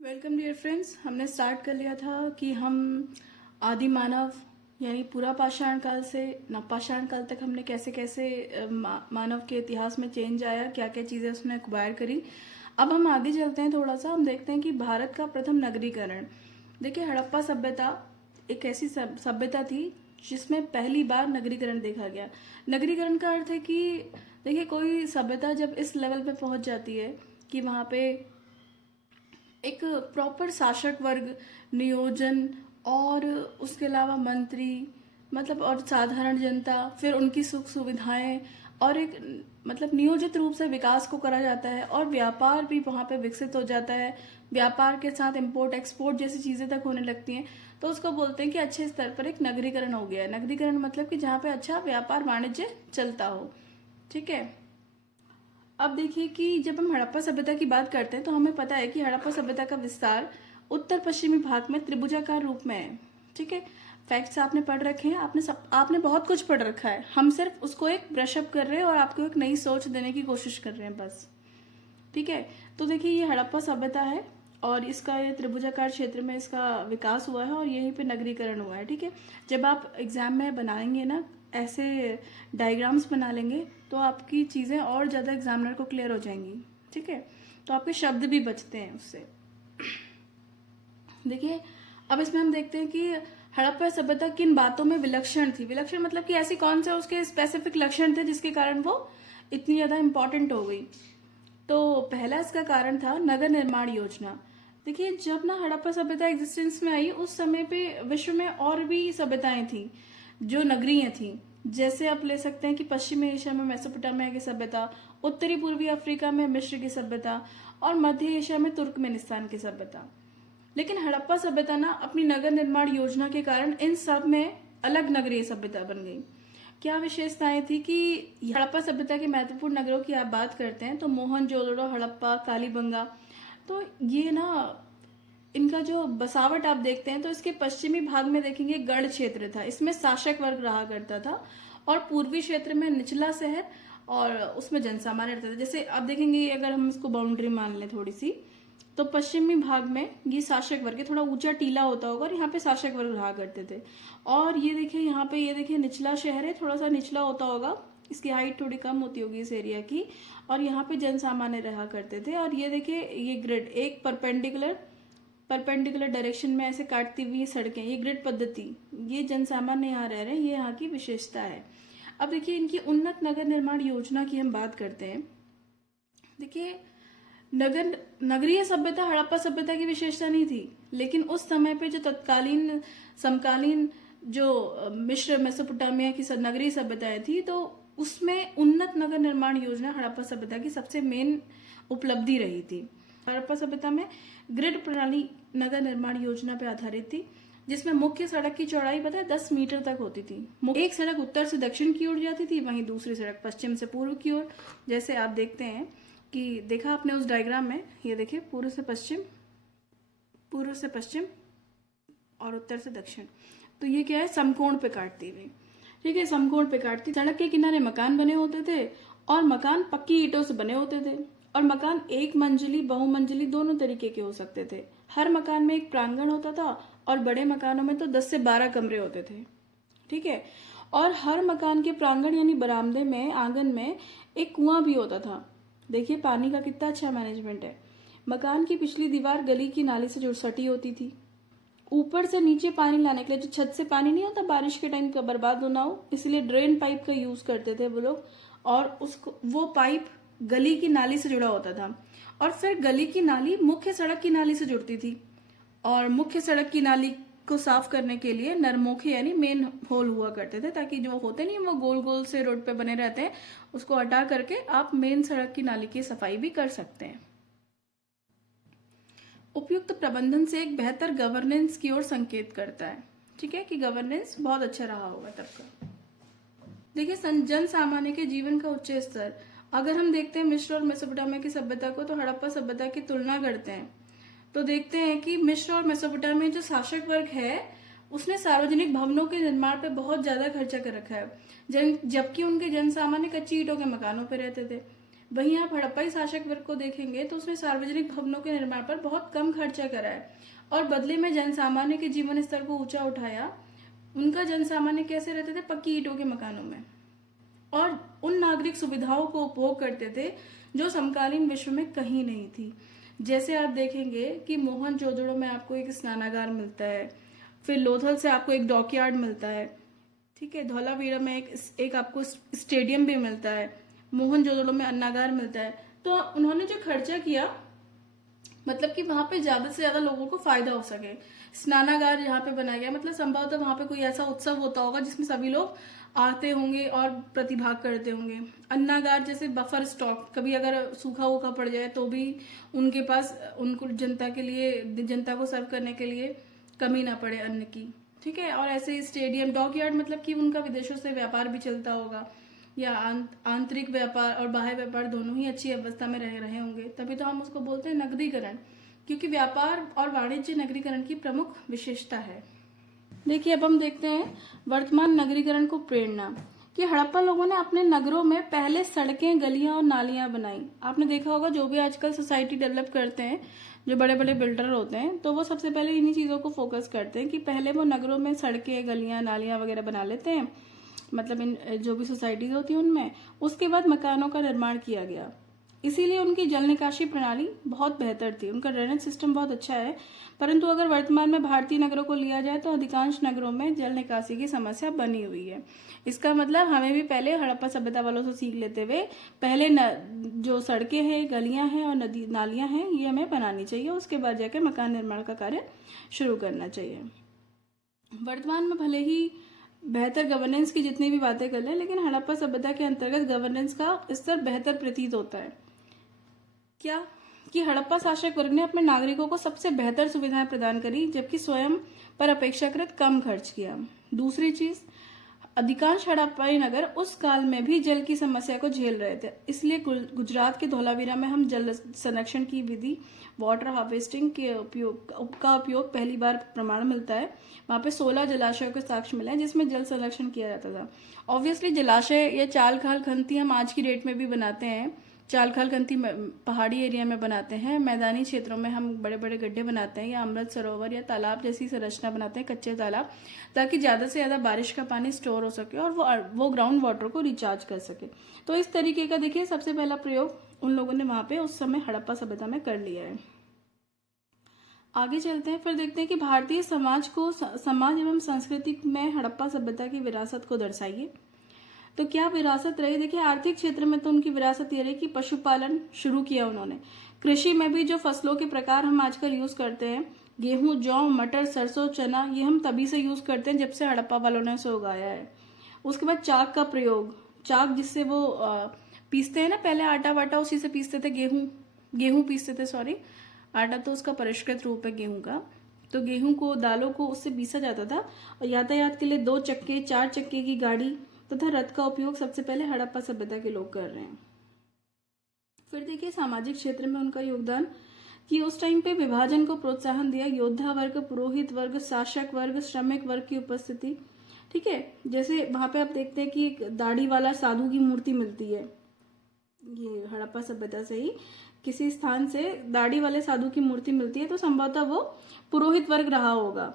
Welcome dear friends. हमने start कर लिया था कि हम आदि मानव यानी पूरा पाषाण काल से नवपाषाण काल तक हमने कैसे कैसे मानव के इतिहास में चेंज आया, क्या क्या चीज़ें उसने एक्वायर करी। अब हम आगे चलते हैं थोड़ा सा, हम देखते हैं कि भारत का प्रथम नगरीकरण। देखिए, हड़प्पा सभ्यता एक ऐसी सभ्यता थी जिसमें पहली बार नगरीकरण देखा गया। नगरीकरण का अर्थ है कि देखिए, कोई सभ्यता जब इस लेवल पे पहुंच जाती है कि वहां पे एक प्रॉपर शासक वर्ग नियोजन और उसके अलावा मंत्री मतलब और साधारण जनता, फिर उनकी सुख सुविधाएं और एक मतलब नियोजित रूप से विकास को करा जाता है और व्यापार भी वहां पे विकसित हो जाता है। व्यापार के साथ इंपोर्ट एक्सपोर्ट जैसी चीजें तक होने लगती हैं, तो उसको बोलते हैं कि अच्छे स्तर पर एक नगरीकरण हो गया है। नगरीकरण मतलब कि जहाँ पे अच्छा व्यापार वाणिज्य चलता हो। ठीक है। अब देखिए कि जब हम हड़प्पा सभ्यता की बात करते हैं तो हमें पता है कि हड़प्पा सभ्यता का विस्तार उत्तर पश्चिमी भाग में त्रिभुजाकार रूप में है। ठीक है। फैक्ट्स आपने पढ़ रखे हैं, आपने बहुत कुछ पढ़ रखा है। हम सिर्फ उसको एक ब्रशअप कर रहे हैं और आपको एक नई सोच देने की कोशिश कर रहे हैं बस। ठीक है। तो देखिए, ये हड़प्पा सभ्यता है और इसका ये त्रिभुजाकार क्षेत्र में इसका विकास हुआ है और यहीं पे नगरीकरण हुआ है। ठीक है। जब आप एग्जाम में बनाएंगे ना, ऐसे डायग्राम्स बना लेंगे तो आपकी चीजें और ज्यादा एग्जामिनर को क्लियर हो जाएंगी। ठीक है। तो आपके शब्द भी बचते हैं उससे। देखिए, अब इसमें हम देखते हैं कि हड़प्पा सभ्यता किन बातों में विलक्षण थी। विलक्षण मतलब कि ऐसी कौन से उसके स्पेसिफिक लक्षण थे जिसके कारण वो इतनी ज्यादा इंपॉर्टेंट हो गई। तो पहला इसका कारण था नगर निर्माण योजना। देखिए, जब ना हड़प्पा सभ्यता एग्जिस्टेंस में आई उस समय पे विश्व में और भी सभ्यताएं थी जो नगरीय थी। जैसे आप ले सकते हैं कि पश्चिमी एशिया में मेसोपोटामिया की सभ्यता, उत्तरी पूर्वी अफ्रीका में मिस्र की सभ्यता और मध्य एशिया में तुर्कमेनिस्तान की सभ्यता। लेकिन हड़प्पा सभ्यता ना अपनी नगर निर्माण योजना के कारण इन सब में अलग नगरीय सभ्यता बन गई। क्या विशेषताएं थी कि हड़प्पा सभ्यता के महत्वपूर्ण नगरों की आप बात करते हैं तो मोहनजोदड़ो, हड़प्पा, कालीबंगा, तो ये ना इनका जो बसावट आप देखते हैं तो इसके पश्चिमी भाग में देखेंगे गढ़ क्षेत्र था, इसमें शासक वर्ग रहा करता था और पूर्वी क्षेत्र में निचला शहर और उसमें जनसामान्य रहता था। जैसे आप देखेंगे, अगर हम इसको बाउंड्री मान लें थोड़ी सी, तो पश्चिमी भाग में ये शासक वर्ग थोड़ा ऊंचा टीला होता होगा और यहाँ पे शासक वर्ग रहा करते थे। और ये देखिए, यहाँ पे ये देखिए निचला शहर है, थोड़ा सा निचला होता होगा, इसकी हाइट थोड़ी कम होती होगी इस एरिया की, और यहाँ पे जनसामान्य रहा करते थे। और ये देखिए, ये ग्रिड एक परपेंडिकुलर डायरेक्शन में ऐसे काटती हुई सड़कें, ये ग्रिड पद्धति, ये जनसामान्य यहाँ रह रहे हैं, ये यहाँ की विशेषता है। अब देखिए, इनकी उन्नत नगर निर्माण योजना की हम बात करते हैं। देखिए, नगरीय सभ्यता हड़प्पा सभ्यता की विशेषता नहीं थी, लेकिन उस समय पे जो तत्कालीन समकालीन जो मिस्र मेसोपोटामिया की नगरीय सभ्यताएं थी, तो उसमें उन्नत नगर निर्माण योजना हड़प्पा सभ्यता की सबसे मेन उपलब्धि रही थी। हड़प्पा सभ्यता में ग्रिड प्रणाली नगर निर्माण योजना पे आधारित थी, जिसमें मुख्य सड़क की चौड़ाई पता है 10 मीटर तक होती थी। एक सड़क उत्तर से दक्षिण की ओर जाती थी, वहीं दूसरी सड़क पश्चिम से पूर्व की ओर। जैसे आप देखते हैं कि देखा आपने उस डायग्राम में, ये देखिए पूर्व से पश्चिम और उत्तर से दक्षिण। तो ये क्या है, समकोण पे काटती हुई। ठीक है, समकोण पे काटती। सड़क के किनारे मकान बने होते थे और मकान पक्की ईंटों से बने होते थे और मकान एक मंजिली बहुमंजिली दोनों तरीके के हो सकते थे। हर मकान में एक प्रांगण होता था और बड़े मकानों में तो 10 से 12 कमरे होते थे। ठीक है। और हर मकान के प्रांगण यानी बरामदे में, आंगन में एक कुआं भी होता था। देखिए, पानी का कितना अच्छा मैनेजमेंट है। मकान की पिछली दीवार गली की नाली से जुड़ सटी होती थी। ऊपर से नीचे पानी लाने के लिए, जो छत से पानी नहीं होता बारिश के टाइम का बर्बाद होना हो, इसलिए ड्रेन पाइप का यूज करते थे वो लोग, और उसको वो पाइप गली की नाली से जुड़ा होता था और फिर गली की नाली मुख्य सड़क की नाली से जुड़ती थी और मुख्य सड़क की नाली को साफ करने के लिए नरमोखे यानी मेन होल हुआ करते थे, ताकि जो होते नहीं वो गोल गोल से रोड पे बने रहते हैं, उसको हटा करके आप मेन सड़क की नाली की सफाई भी कर सकते हैं। उपयुक्त प्रबंधन से एक बेहतर गवर्नेंस की ओर संकेत करता है। ठीक है, कि गवर्नेंस बहुत अच्छा रहा होगा तब का। देखिए, जन सामान्य के जीवन का उच्च स्तर, अगर हम देखते हैं मिस्र और मेसोपोटामिया की सभ्यता को, तो हड़प्पा सभ्यता की तुलना करते हैं तो देखते हैं कि मिस्र और मेसोपोटामिया जो शासक वर्ग है उसने सार्वजनिक भवनों के निर्माण पे बहुत ज्यादा खर्चा कर रखा है, जबकि उनके जन सामान्य कच्ची ईंटों के मकानों पे रहते थे। वहीं आप हड़प्पाई शासक वर्ग को देखेंगे तो उसने सार्वजनिक भवनों के निर्माण पर बहुत कम खर्चा करा है और बदले में जनसामान्य के जीवन स्तर को ऊंचा उठाया। उनका जनसामान्य कैसे रहते थे? पक्की ईंटों के मकानों में, और उन नागरिक सुविधाओं को उपभोग करते थे जो समकालीन विश्व में कहीं नहीं थी। जैसे आप देखेंगे कि मोहनजोदड़ो में आपको एक स्नानागार मिलता है, फिर लोथल से आपको एक डॉकयार्ड मिलता है, ठीक है, धौलावीरा में एक आपको स्टेडियम भी मिलता है, मोहनजोदड़ो में अन्नागार मिलता है। तो उन्होंने जो खर्चा किया, मतलब कि वहां पे ज्यादा से ज्यादा लोगों को फायदा हो सके, स्नानागार यहाँ पे बनाया गया, मतलब संभवतः वहां पे कोई ऐसा उत्सव होता होगा जिसमें सभी लोग आते होंगे और प्रतिभाग करते होंगे। अन्नागार जैसे बफर स्टॉक, कभी अगर सूखा वूखा पड़ जाए तो भी उनके पास, उनको जनता के लिए, जनता को सर्व करने के लिए कमी ना पड़े अन्न की, ठीक है। और ऐसे स्टेडियम, डॉकयार्ड मतलब कि उनका विदेशों से व्यापार भी चलता होगा, या आंतरिक व्यापार और बाह्य व्यापार दोनों ही अच्छी अवस्था में रह रहे होंगे, तभी तो हम उसको बोलते हैं नगरीकरण, क्योंकि व्यापार और वाणिज्य नगरीकरण की प्रमुख विशेषता है। देखिए, अब हम देखते हैं वर्तमान नगरीकरण को प्रेरणा, कि हड़प्पा लोगों ने अपने नगरों में पहले सड़कें, गलियां और नालियां बनाई। आपने देखा होगा जो भी आजकल सोसाइटी डेवलप करते हैं, जो बड़े बड़े बिल्डर होते हैं, तो वो सबसे पहले इन्हीं चीजों को फोकस करते हैं कि पहले वो नगरों में सड़कें, गलियां, नालियां वगैरह बना लेते हैं, मतलब इन जो भी सोसाइटीज होती है उनमें। उसके बाद मकानों का निर्माण किया गया, इसीलिए उनकी जल निकासी प्रणाली बहुत बेहतर थी, उनका ड्रेनेज सिस्टम बहुत अच्छा है। परंतु अगर वर्तमान में भारतीय नगरों को लिया जाए तो अधिकांश नगरों में जल निकासी की समस्या बनी हुई है। इसका मतलब हमें भी पहले हड़प्पा सभ्यता वालों से सीख लेते हुए पहले जो सड़कें हैं, गलियां हैं और नदी नालियां हैं, ये हमें बनानी चाहिए, उसके बाद जाके मकान निर्माण का कार्य शुरू करना चाहिए। वर्तमान में भले ही बेहतर गवर्नेंस की जितनी भी बातें कर लें, लेकिन हड़प्पा सभ्यता के अंतर्गत गवर्नेंस का स्तर बेहतर प्रतीत होता है। क्या कि हड़प्पा शासक वर्ग ने अपने नागरिकों को सबसे बेहतर सुविधाएं प्रदान करी, जबकि स्वयं पर अपेक्षाकृत कम खर्च किया। दूसरी चीज, अधिकांश हड़प्पाई नगर उस काल में भी जल की समस्या को झेल रहे थे, इसलिए गुजरात के धौलावीरा में हम जल संरक्षण की विधि, वाटर हार्वेस्टिंग के उपयोग पहली बार प्रमाण मिलता है। वहां पे 16 जलाशयों के साक्ष्य मिले हैं जिसमें जल संरक्षण किया जाता था। ऑब्वियसली जलाशय या चाल खाल खंती हम आज की डेट में भी बनाते हैं, चाल खाल खंती पहाड़ी एरिया में बनाते हैं, मैदानी क्षेत्रों में हम बड़े बड़े गड्ढे बनाते हैं, या अमृत सरोवर या तालाब जैसी संरचना बनाते हैं, कच्चे तालाब, ताकि ज्यादा से ज्यादा बारिश का पानी स्टोर हो सके और वो ग्राउंड वाटर को रिचार्ज कर सके। तो इस तरीके का देखिए सबसे पहला प्रयोग उन लोगों ने वहां पे उस समय हड़प्पा सभ्यता में कर लिया है। आगे चलते हैं, फिर देखते हैं कि भारतीय समाज एवं संस्कृति में हड़प्पा सभ्यता की विरासत को दर्शाइए। तो क्या विरासत रही? देखिए, आर्थिक क्षेत्र में तो उनकी विरासत ये रही कि पशुपालन शुरू किया उन्होंने। कृषि में भी जो फसलों के प्रकार हम आजकल यूज करते हैं, गेहूं, जौ, मटर, सरसों, चना, ये हम तभी से यूज करते हैं जब से हड़प्पा वालों ने उसे उगाया है। उसके बाद चाक का प्रयोग, चाक जिससे वो पीसते हैं ना, पहले आटा वाटा उसी से पीसते थे, गेहूं पीसते थे, सॉरी, आटा तो उसका परिष्कृत रूप है गेहूं का। तो गेहूं को, दालों को उससे पीसा जाता था। और यातायात के लिए 2 चक्के, 4 चक्के की गाड़ी तथा रथ का उपयोग सबसे पहले हड़प्पा सभ्यता के लोग कर रहे हैं। फिर देखिए सामाजिक क्षेत्र में उनका योगदान, कि उस टाइम पे विभाजन को प्रोत्साहन दिया, योद्धा वर्ग, पुरोहित वर्ग, शासक वर्ग, श्रमिक वर्ग की उपस्थिति, ठीक है। जैसे वहां पे आप देखते हैं कि एक दाढ़ी वाला साधु की मूर्ति मिलती है, ये हड़प्पा सभ्यता से ही किसी स्थान से दाढ़ी वाले साधु की मूर्ति मिलती है, तो संभवतः वो पुरोहित वर्ग रहा होगा।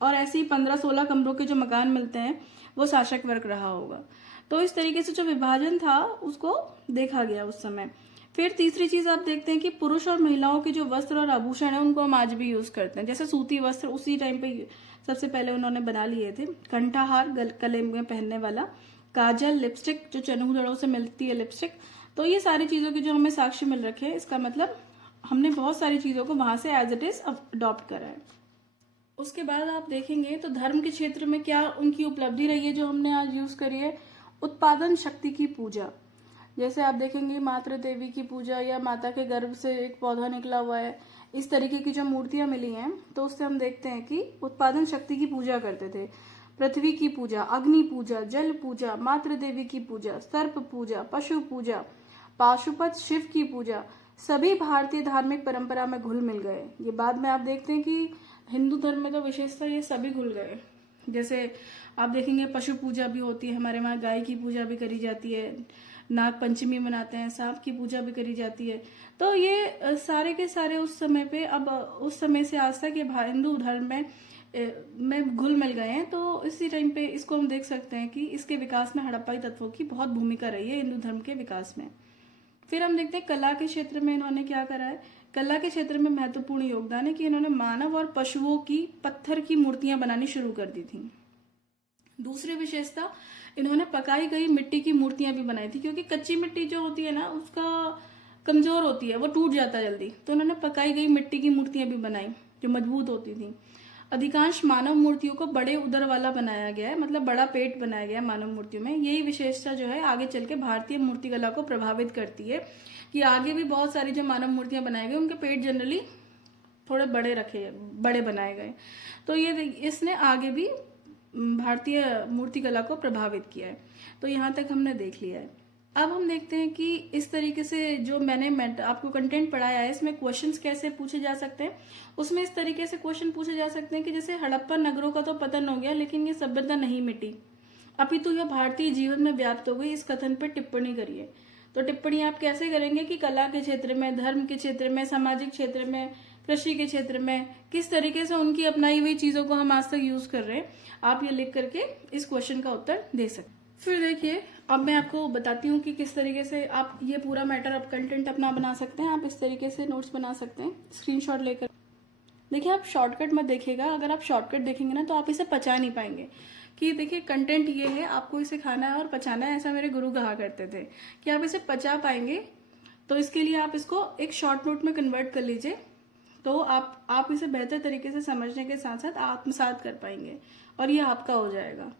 और ऐसे ही 15-16 कमरों के जो मकान मिलते हैं वो शासक वर्ग रहा होगा। तो इस तरीके से जो विभाजन था उसको देखा गया उस समय। फिर तीसरी चीज आप देखते हैं कि पुरुष और महिलाओं के जो वस्त्र और आभूषण है उनको हम आज भी यूज करते हैं। जैसे सूती वस्त्र उसी टाइम पे सबसे पहले उन्होंने बना लिए थे, कंठाहार, गले में पहनने वाला, काजल, लिपस्टिक जो चनूदड़ों से मिलती है लिपस्टिक। तो ये सारी चीजों के जो हमें साक्ष्य मिल रखे हैं, इसका मतलब हमने बहुत सारी चीजों को वहां से एज इट इज अडॉप्ट करा है। उसके बाद आप देखेंगे तो धर्म के क्षेत्र में क्या उनकी उपलब्धि रही है जो हमने आज यूज करी है, उत्पादन शक्ति की पूजा। जैसे आप देखेंगे मातृ देवी की पूजा, या माता के गर्भ से एक पौधा निकला हुआ है, इस तरीके की जो मूर्तियां मिली हैं, तो उससे हम देखते हैं कि उत्पादन शक्ति की पूजा करते थे। पृथ्वी की पूजा, अग्नि पूजा, जल पूजा, मातृ देवी की पूजा, सर्प पूजा, पशु पूजा, पाशुपत शिव की पूजा, सभी भारतीय धार्मिक परंपरा में घुल मिल गए। ये बाद में आप देखते हैं कि हिंदू धर्म में तो विशेषता ये सभी घुल गए। जैसे आप देखेंगे पशु पूजा भी होती है हमारे वहाँ, गाय की पूजा भी करी जाती है, नाग पंचमी मनाते हैं, सांप की पूजा भी करी जाती है। तो ये सारे के सारे उस समय पे, अब उस समय से आज तक ये हिंदू धर्म में घुल मिल गए हैं। तो इसी टाइम पे इसको हम देख सकते हैं कि इसके विकास में हड़प्पाई तत्वों की बहुत भूमिका रही है हिंदू धर्म के विकास में। फिर हम देखते हैं कला के क्षेत्र में इन्होंने क्या करा है। कला के क्षेत्र में महत्वपूर्ण योगदान है कि इन्होंने मानव और पशुओं की पत्थर की मूर्तियां बनानी शुरू कर दी थी। दूसरी विशेषता, इन्होंने पकाई गई मिट्टी की मूर्तियां भी बनाई थी, क्योंकि कच्ची मिट्टी जो होती है ना उसका कमजोर होती है, वो टूट जाता है जल्दी। तो उन्होंने पकाई गई मिट्टी की मूर्तियां भी बनाई जो मजबूत होती थी। अधिकांश मानव मूर्तियों को बड़े उदर वाला बनाया गया है, मतलब बड़ा पेट बनाया गया है मानव मूर्तियों में। यही विशेषता जो है आगे चल के भारतीय मूर्तिकला को प्रभावित करती है कि आगे भी बहुत सारी जो मानव मूर्तियां बनाई गई उनके पेट जनरली थोड़े बड़े बनाए गए। तो ये इसने आगे भी भारतीय मूर्तिकला को प्रभावित किया है। तो यहाँ तक हमने देख लिया है। अब हम देखते हैं कि इस तरीके से जो मैंने आपको कंटेंट पढ़ाया है इसमें क्वेश्चंस कैसे पूछे जा सकते हैं। उसमें इस तरीके से क्वेश्चन पूछे जा सकते हैं कि जैसे हड़प्पा नगरों का तो पतन हो गया, लेकिन ये सभ्यता नहीं मिटी, अपितु यह भारतीय जीवन में व्याप्त हो गई। इस कथन पर टिप्पणी करिए। तो टिप्पणी आप कैसे करेंगे कि कला के क्षेत्र में, धर्म के क्षेत्र में, सामाजिक क्षेत्र में, कृषि के क्षेत्र में किस तरीके से उनकी अपनाई हुई चीजों को हम आज तक यूज कर रहे हैं, आप ये लिख करके इस क्वेश्चन का उत्तर दे सकते हैं। फिर देखिए, अब मैं आपको बताती हूँ कि किस तरीके से आप ये पूरा मैटर, अब कंटेंट अपना बना सकते हैं। आप इस तरीके से नोट्स बना सकते हैं स्क्रीनशॉट लेकर। देखिए, आप शॉर्टकट मत देखिएगा। अगर आप शॉर्टकट देखेंगे ना तो आप इसे पचा नहीं पाएंगे कि देखिए कंटेंट ये है, आपको इसे खाना है और पचाना है। ऐसा मेरे गुरु कहा करते थे कि आप इसे पचा पाएंगे। तो इसके लिए आप इसको एक शॉर्ट नोट में कन्वर्ट कर लीजिए, तो आप इसे बेहतर तरीके से समझने के साथ साथ आत्मसात कर पाएंगे और ये आपका हो जाएगा।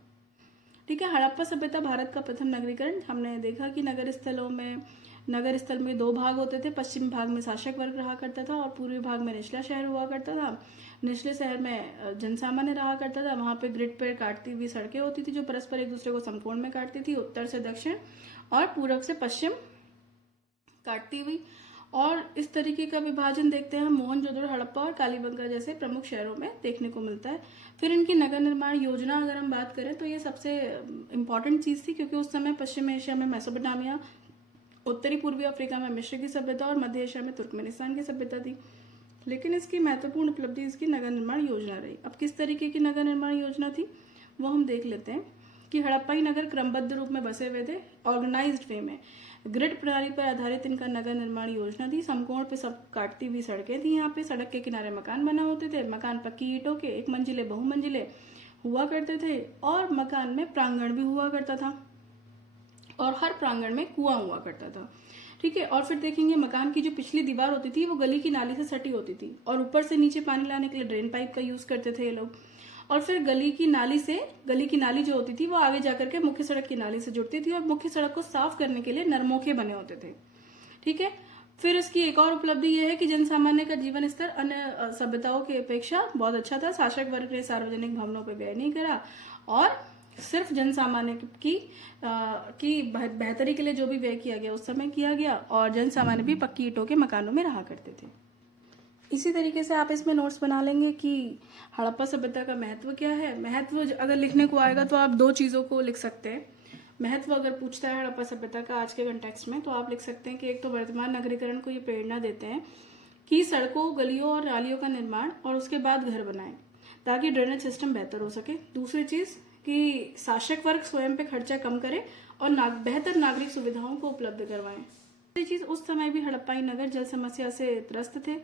ठीक है। हड़प्पा सभ्यता भारत का प्रथम नगरीकरण। हमने देखा कि नगर स्थल में 2 भाग होते थे। पश्चिमी भाग में शासक वर्ग रहा करता था और पूर्वी भाग में निचला शहर हुआ करता था। निचले शहर में जनसामान्य रहा करता था। वहां पे ग्रिड पर काटती हुई सड़कें होती थी जो परस्पर एक दूसरे को समकोण में काटती थी, उत्तर से दक्षिण और पूर्व से पश्चिम काटती हुई। और इस तरीके का विभाजन देखते हैं हम मोहनजोदड़ो, हड़प्पा और कालीबंगा जैसे प्रमुख शहरों में देखने को मिलता है। फिर इनकी नगर निर्माण योजना अगर हम बात करें तो ये सबसे इम्पोर्टेंट चीज थी, क्योंकि उस समय पश्चिम एशिया में मेसोपोटामिया, उत्तरी पूर्वी अफ्रीका में मिस्र की सभ्यता और मध्य एशिया में तुर्कमेनिस्तान की सभ्यता थी। लेकिन इसकी महत्वपूर्ण उपलब्धि इसकी नगर निर्माण योजना रही। अब किस तरीके की नगर निर्माण योजना थी वो हम देख लेते हैं कि हड़प्पाई नगर क्रमबद्ध रूप में बसे हुए थे, ऑर्गेनाइज्ड वे में। ग्रिड प्रणाली पर आधारित इनका नगर निर्माण योजना थी। समकोण पे सब काटती हुई सड़कें थी। यहाँ पे सड़क के किनारे मकान बना होते थे। मकान पक्की ईंटों के, 1 मंजिले, बहुमंजिले हुआ करते थे और मकान में प्रांगण भी हुआ करता था और हर प्रांगण में कुआं हुआ करता था। ठीक है। और फिर देखेंगे मकान की जो पिछली दीवार होती थी वो गली की नाली से सटी होती थी और ऊपर से नीचे पानी लाने के लिए ड्रेन पाइप का यूज करते थे ये लोग। और फिर गली की नाली जो होती थी वो आगे जाकर के मुख्य सड़क की नाली से जुड़ती थी और मुख्य सड़क को साफ करने के लिए नरमोखे बने होते थे। ठीक है। फिर इसकी एक और उपलब्धि यह है कि जनसामान्य का जीवन स्तर अन्य सभ्यताओं की अपेक्षा बहुत अच्छा था। शासक वर्ग ने सार्वजनिक भवनों पर व्यय नहीं करा और सिर्फ जनसामान्य की बेहतरी के लिए जो भी व्यय किया गया उस समय किया गया और जनसामान्य भी पक्की ईंटों के मकानों में रहा करते थे। इसी तरीके से आप इसमें नोट्स बना लेंगे कि हड़प्पा सभ्यता का महत्व क्या है। महत्व अगर लिखने को आएगा तो आप 2 चीजों को लिख सकते हैं। महत्व अगर पूछता है हड़प्पा सभ्यता का आज के कंटेक्स्ट में तो आप लिख सकते हैं कि एक तो वर्तमान नगरीकरण को ये प्रेरणा देते हैं कि सड़कों, गलियों और नालियों का निर्माण और उसके बाद घर बनाएं ताकि ड्रेनेज सिस्टम बेहतर हो सके। दूसरी चीज कि शासक वर्ग स्वयं पे खर्चा कम करे और बेहतर नागरिक सुविधाओं को उपलब्ध करवाएं। दूसरी चीज, उस समय भी हड़प्पाई नगर जल समस्या से त्रस्त थे।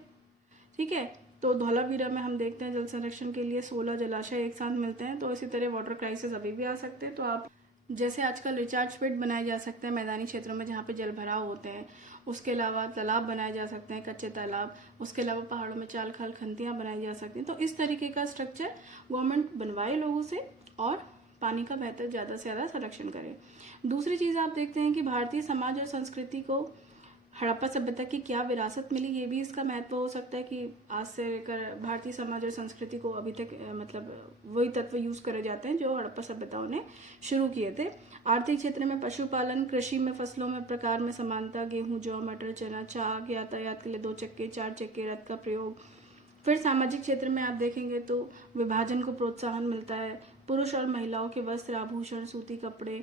ठीक है। तो धौलावीरा में हम देखते हैं जल संरक्षण के लिए 16 जलाशय एक साथ मिलते हैं। तो इसी तरह वाटर क्राइसिस अभी भी आ सकते हैं। तो आप जैसे आजकल रिचार्ज पिट बनाए जा सकते हैं मैदानी क्षेत्रों में जहाँ पे जल भराव होते हैं। उसके अलावा तालाब बनाए जा सकते हैं, कच्चे तालाब। उसके अलावा पहाड़ों में चाल खाल खंतियां बनाई जा सकती हैं। तो इस तरीके का स्ट्रक्चर गवर्नमेंट बनवाए लोगों से और पानी का बेहतर ज्यादा से ज्यादा संरक्षण करे। दूसरी चीज आप देखते हैं कि भारतीय समाज और संस्कृति को हड़प्पा सभ्यता की क्या विरासत मिली, ये भी इसका महत्व हो सकता है कि आज से लेकर भारतीय समाज और संस्कृति को अभी तक मतलब वही तत्व यूज करे जाते हैं जो हड़प्पा सभ्यताओं ने शुरू किए थे। आर्थिक क्षेत्र में पशुपालन, कृषि में फसलों में प्रकार में समानता, गेहूं, जौ, मटर, चना, चाक, यातायात के लिए 2 चक्के 4 चक्के रथ का प्रयोग। फिर सामाजिक क्षेत्र में आप देखेंगे तो विभाजन को प्रोत्साहन मिलता है। पुरुष और महिलाओं के वस्त्र, आभूषण, सूती कपड़े,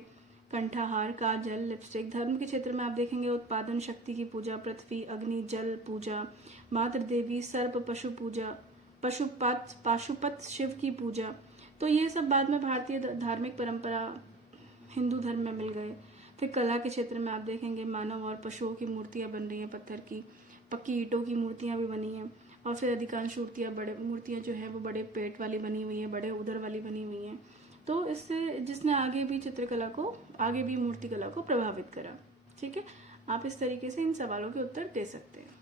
कंठाहार, काजल, लिपस्टिक। धर्म के क्षेत्र में आप देखेंगे उत्पादन, शक्ति की पूजा, पृथ्वी, अग्नि, जल पूजा, मातृ देवी, सर्प, पशु पूजा, पाशुपत, शिव की पूजा। तो ये सब बाद में भारतीय धार्मिक परंपरा हिंदू धर्म में मिल गए। फिर कला के क्षेत्र में आप देखेंगे मानव और पशुओं की मूर्तियां बन रही हैं, पत्थर की, पक्की ईंटों की मूर्तियां भी बनी हैं। और फिर अधिकांश मूर्तियां जो है वो बड़े पेट वाली बनी हुई हैं, बड़े उदर वाली बनी हुई हैं। तो इससे जिसने आगे भी मूर्ति कला को प्रभावित करा। ठीक है, आप इस तरीके से इन सवालों के उत्तर दे सकते हैं।